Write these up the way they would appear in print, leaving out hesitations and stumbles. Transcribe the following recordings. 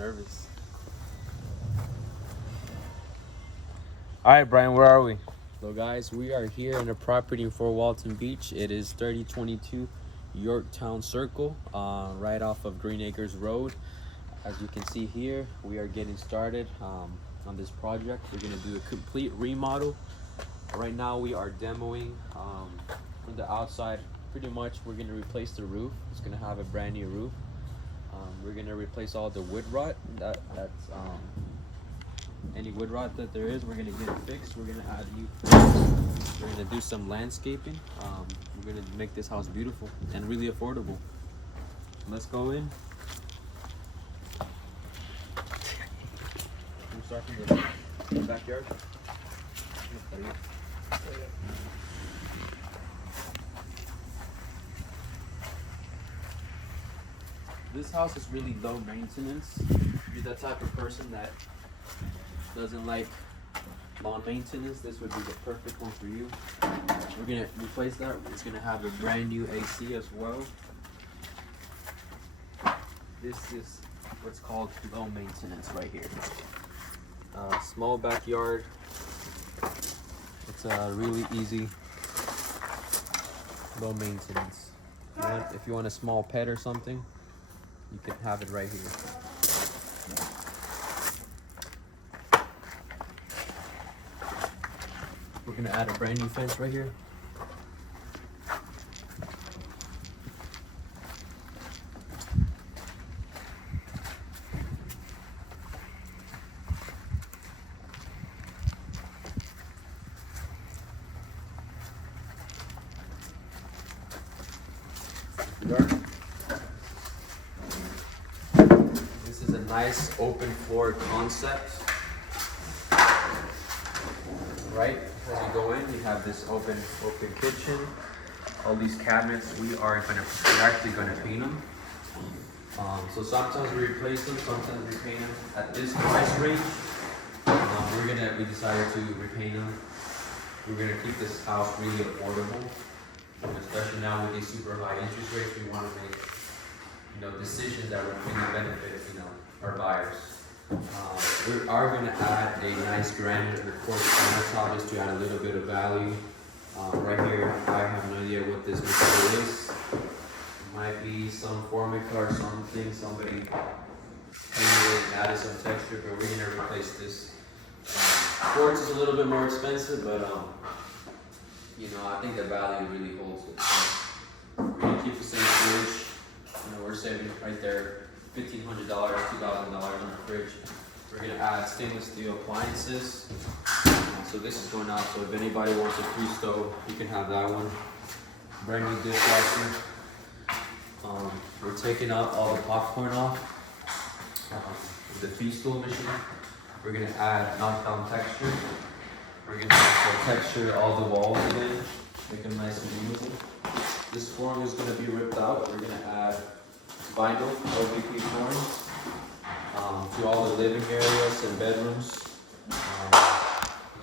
nervous. All right, Brian, where are we? So guys, we are here in a property in Fort Walton Beach. It is 3022 Yorktown Circle, right off of Green Acres Road. As you can see here, we are getting started on this project. We're gonna do a complete remodel. Right now we are demoing from the outside. Pretty much we're gonna replace the roof. It's gonna have a brand new roof. We're gonna replace all the wood rot that's any wood rot that there is. We're gonna get it fixed. We're gonna add new fence. We're gonna do some landscaping. We're gonna make this house beautiful and really affordable. Let's go in. We'll start from the backyard. This house is really low maintenance. If you're that type of person that doesn't like lawn maintenance, this would be the perfect one for you. We're gonna replace that. It's gonna have a brand new AC as well. This is what's called low maintenance right here. Small backyard. It's really easy, low maintenance. If you want a small pet or something, you can have it right here. We're gonna add a brand new fence right here. This is a nice open floor concept. Right, as you go in, you have this open kitchen. All these cabinets, we're actually gonna paint them. So sometimes we replace them, sometimes we paint them. At this price range, we decided to repaint them. We're gonna keep this house really affordable, especially now with these super high interest rates. We want to make, decisions that would really benefit, our buyers. We are going to add a nice granite or quartz countertop just to add a little bit of value. Right here, I have no idea what this material is. It might be some formica or something. Somebody painted it and added some texture, but we're going to replace this. Quartz is a little bit more expensive, but I think the value really holds it. So we're going to keep the same fridge. We're saving right there $1,500, $2,000 on the fridge. We're gonna add stainless steel appliances. So this is going out, so if anybody wants a free stove, you can have that one. Brand new dishwasher. We're taking out all the popcorn off. The Festool machine. We're gonna add knockdown texture. We're gonna also texture all the walls again, make them nice and beautiful. This flooring is gonna be ripped out. We're gonna add vinyl OPP flooring to all the living areas and bedrooms.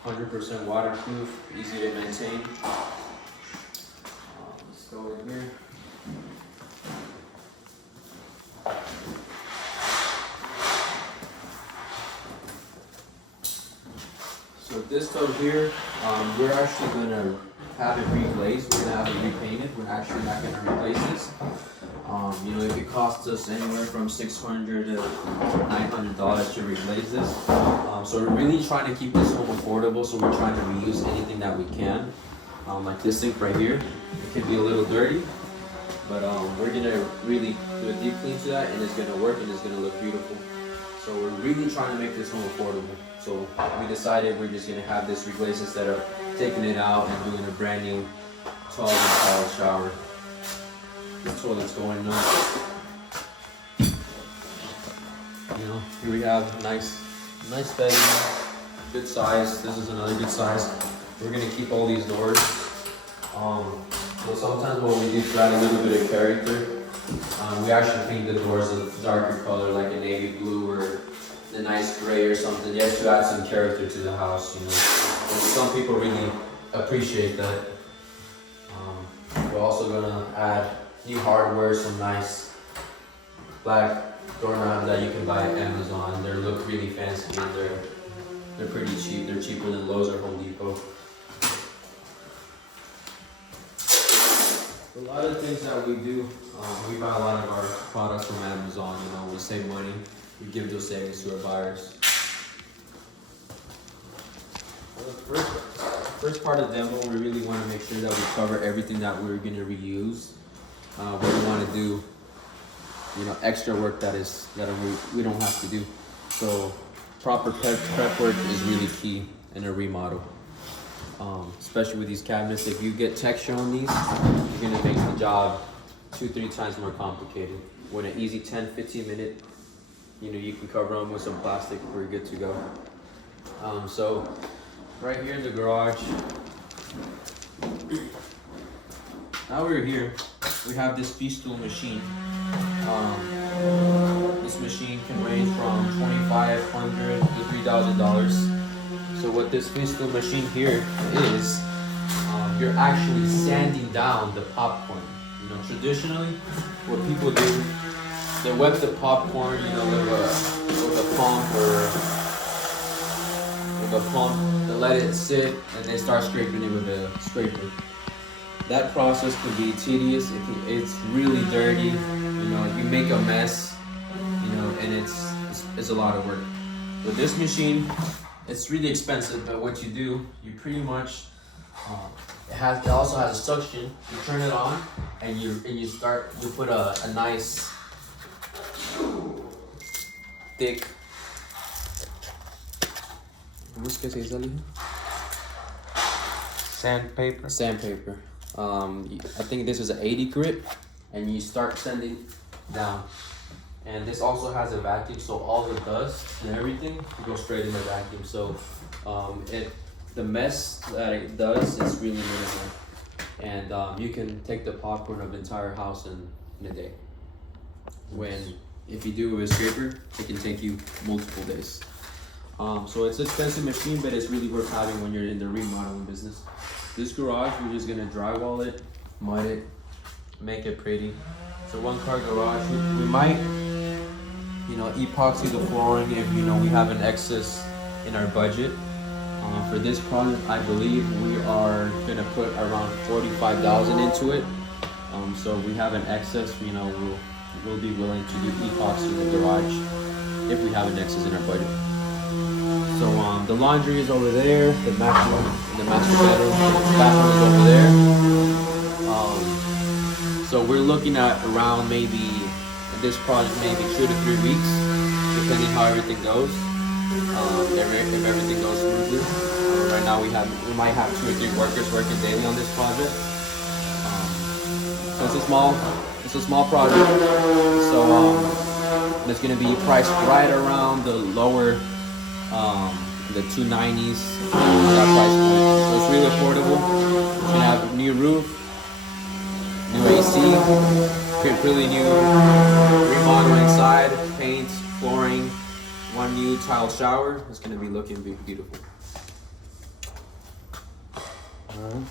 100% waterproof, easy to maintain. Let's go in here. So this stove here, we're actually gonna have it reglazed. We're gonna have it repainted. We're actually not gonna replace this. If it costs us anywhere from $600 to $900 to reglaze this. So we're really trying to keep this home affordable, so we're trying to reuse anything that we can. Like this sink right here, it can be a little dirty, but we're gonna really do a deep clean to that, and it's gonna work and it's gonna look beautiful. So we're really trying to make this home affordable. So we decided we're just gonna have this reglazed instead of taking it out and doing a brand new 12-inch tile shower. This toilet's going up. Here we have nice bedroom, good size. This is another good size. We're gonna keep all these doors. So sometimes what we do to add a little bit of character, we actually paint the doors a darker color, like a navy blue or a nice gray or something, just to add some character to the house. And some people really appreciate that. We're also gonna add new hardware, some nice black doorknobs that you can buy at Amazon. They look really fancy and they're pretty cheap. They're cheaper than Lowe's or Home Depot. A lot of things that we do, we buy a lot of our products from Amazon. You know, we save money. We give those savings to our buyers. The first part of the demo, we really want to make sure that we cover everything that we're going to reuse. We don't want to do, you know, extra work that we don't have to do. So proper prep work is really key in a remodel. Especially with these cabinets, if you get texture on these, you're gonna make the job 2-3 times more complicated. With an easy 10-15 minute, you know, you can cover them with some plastic, we're good to go. So right here in the garage, now we're here, we have this festool machine. This machine can range from $2,500 to $3,000. So what this festool machine here is, you're actually sanding down the popcorn. You know, traditionally, what people do, they wet the popcorn, you know, with a pump, they let it sit, and they start scraping it with a scraper. That process can be tedious. It's really dirty. You know, you make a mess. You know, and it's a lot of work. With this machine, it's really expensive, but what you do, you pretty much, it also has a suction. You turn it on, and you put a nice, thick, Sandpaper. Sandpaper. I think this is an 80 grit, and you start sanding down. And this also has a vacuum, so all the dust and everything goes straight in the vacuum. So the mess that it does is really minimal. And you can take the popcorn of the entire house in a day. If you do it with a scraper, it can take you multiple days. So it's an expensive machine, but it's really worth having when you're in the remodeling business. This garage, we're just gonna drywall it, mud it, make it pretty. It's a 1-car garage. We might, you know, epoxy the flooring if, you know, we have an excess in our budget. For this project, I believe we are gonna put around $45,000 into it. So we have an excess, you know, we'll be willing to do epoxy in the garage if we have an excess in our budget. So the laundry is over there, the master bedroom, the bathroom is over there. So we're looking at around maybe this project maybe 2 to 3 weeks, depending how everything goes. If everything goes smoothly. Right now we might have 2 or 3 workers working daily on this project. So it's a small project. So it's gonna be priced right around the lower, the 290s, that price point. So it's really affordable. It's gonna have a new roof, new AC, completely new remodel inside, paint, flooring, 1 new tile shower. It's gonna be looking beautiful. Alright.